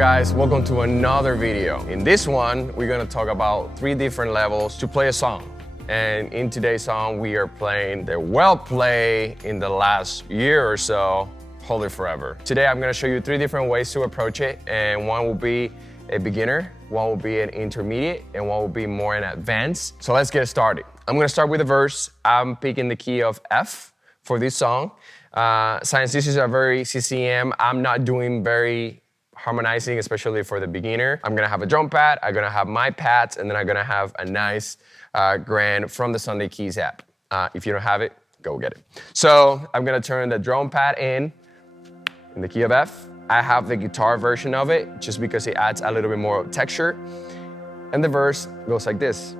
guys, welcome to another video. In this one, we're gonna talk about 3 different levels to play a song. And in today's song, we are playing the well play in the last year or so, Hold It Forever. Today, I'm gonna show you 3 different ways to approach it, and one will be a beginner, one will be an intermediate, and one will be more an advanced. So let's get started. I'm gonna start with a verse. I'm picking the key of F for this song. Since this is a very CCM, I'm not doing very harmonizing, especially for the beginner. I'm gonna have a drum pad, I'm gonna have my pads, and then I'm gonna have a nice grand from the Sunday Keys app. If you don't have it, go get it. So I'm gonna turn the drum pad in the key of F. I have the guitar version of it just because it adds a little bit more texture. And the verse goes like this.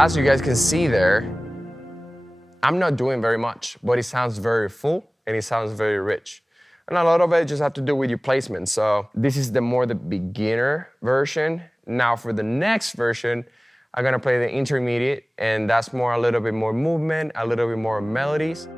As you guys can see there, I'm not doing very much, but it sounds very full and it sounds very rich. And a lot of it just have to do with your placement. So this is the beginner version. Now for the next version, I'm gonna play the intermediate, and that's a little bit more movement, a little bit more melodies.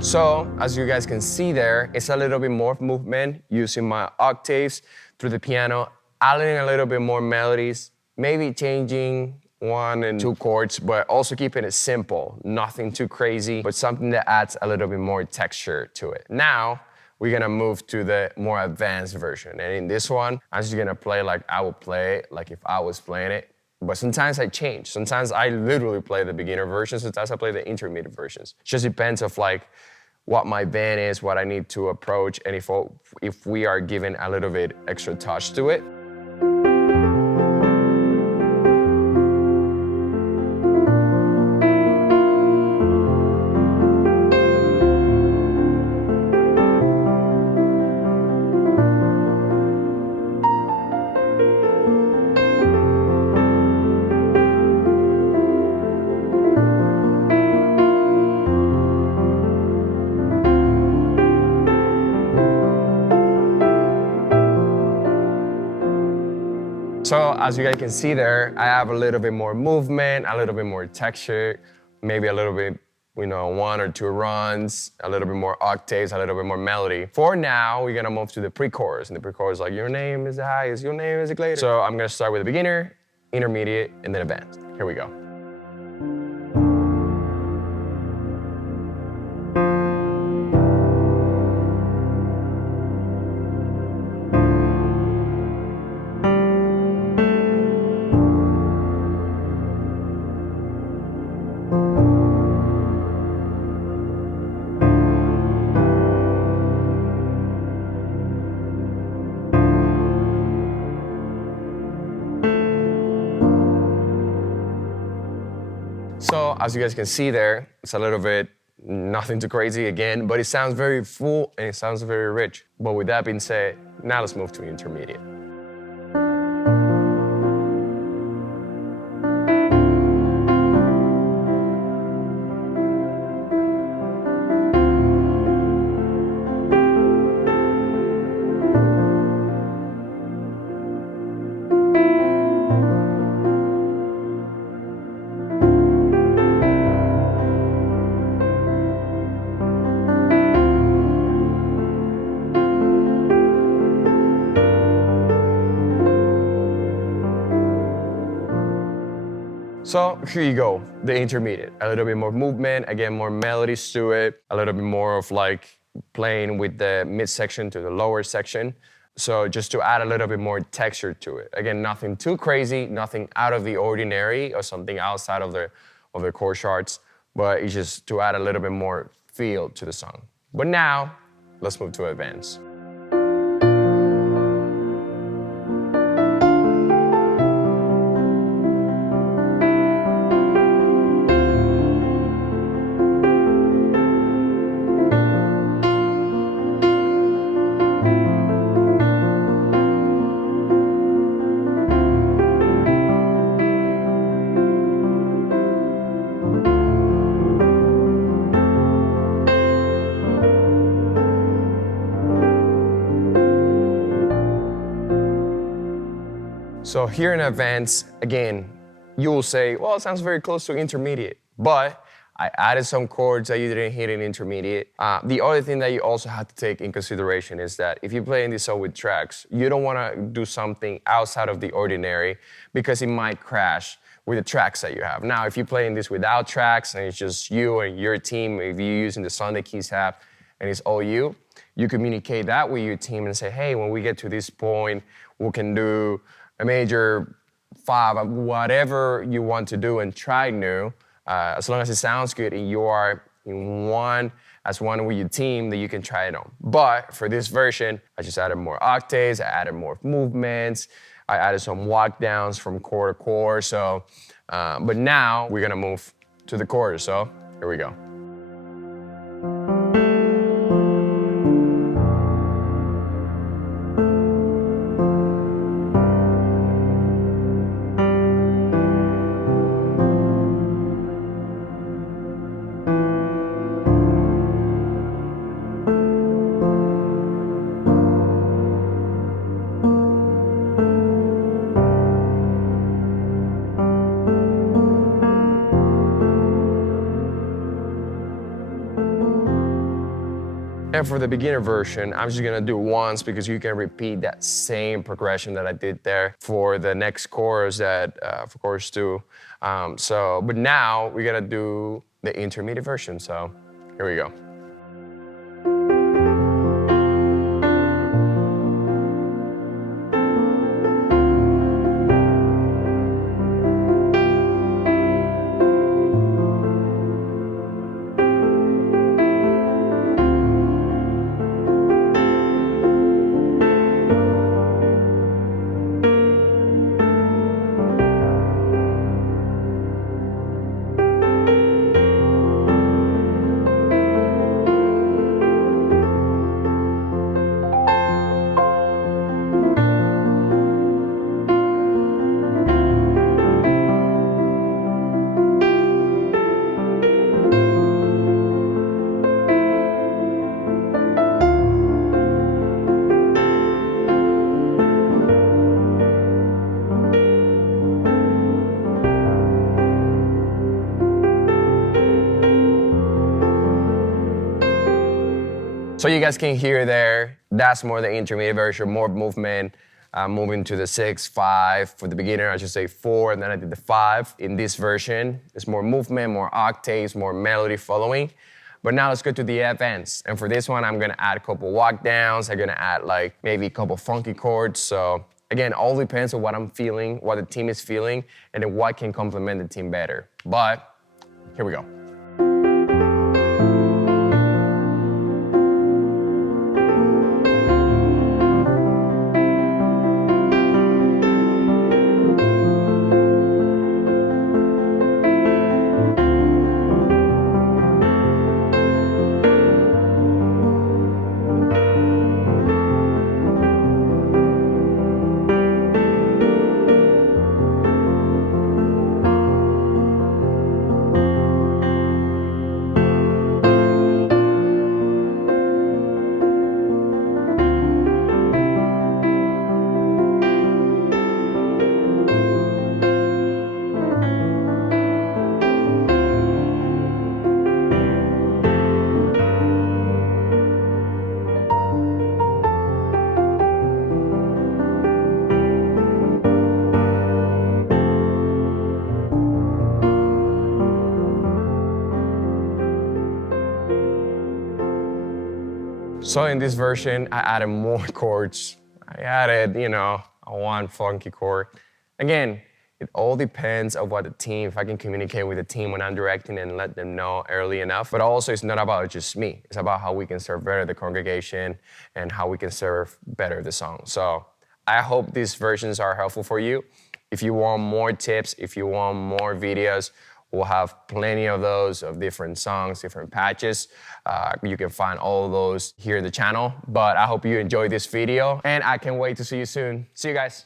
So, as you guys can see there, it's a little bit more movement using my octaves through the piano, adding a little bit more melodies, maybe changing 1 and 2 chords, but also keeping it simple, nothing too crazy, but something that adds a little bit more texture to it. Now, we're gonna move to the more advanced version. And in this one, I'm just gonna play like I would play it, like if I was playing it. But sometimes I change. Sometimes I literally play the beginner version, sometimes I play the intermediate versions. Just depends of like what my band is, what I need to approach, and if we are giving a little bit extra touch to it. So as you guys can see there, I have a little bit more movement, a little bit more texture, maybe a little bit, 1 or 2 runs, a little bit more octaves, a little bit more melody. For now, we're gonna move to the pre-chorus. And the pre-chorus is like, your name is the highest, your name is the greatest. So I'm gonna start with the beginner, intermediate, and then advanced. Here we go. So as you guys can see there, it's a little bit nothing too crazy again, but it sounds very full and it sounds very rich. But with that being said, now let's move to intermediate. So here you go, the intermediate. A little bit more movement, again, more melodies to it, a little bit more of like playing with the midsection to the lower section. So just to add a little bit more texture to it. Again, nothing too crazy, nothing out of the ordinary or something outside of the chord charts, but it's just to add a little bit more feel to the song. But now, let's move to advance. So here in advance, again, you will say, well, it sounds very close to intermediate, but I added some chords that you didn't hit in intermediate. The other thing that you also have to take in consideration is that if you're playing this song with tracks, you don't want to do something outside of the ordinary because it might crash with the tracks that you have. Now, if you're playing this without tracks and it's just you and your team, if you're using the Sunday Keys app and it's all you communicate that with your team and say, hey, when we get to this point, we can do a major 5, whatever you want to do and try new, as long as it sounds good and you are in one with your team, that you can try it on. But for this version, I just added more octaves, I added more movements, I added some walk downs from chord to chord. So, but now we're gonna move to the chorus. So here we go. And for the beginner version, I'm just gonna do once because you can repeat that same progression that I did there for the next chorus for chorus 2. But now we're gonna do the intermediate version. So here we go. So you guys can hear there, that's more the intermediate version, more movement, moving to the 6, 5. For the beginner, I should say 4, and then I did the 5. In this version, it's more movement, more octaves, more melody following. But now let's go to the advanced. And for this one, I'm gonna add a couple walk downs. I'm gonna add like maybe a couple funky chords. So again, all depends on what I'm feeling, what the team is feeling, and then what can complement the team better. But here we go. So in this version, I added more chords. I added, a one funky chord. Again, it all depends on what the team, if I can communicate with the team when I'm directing and let them know early enough. But also, it's not about just me. It's about how we can serve better the congregation and how we can serve better the song. So I hope these versions are helpful for you. If you want more tips, if you want more videos, we'll have plenty of those, of different songs, different patches. You can find all of those here in the channel. But I hope you enjoyed this video, and I can't wait to see you soon. See you guys.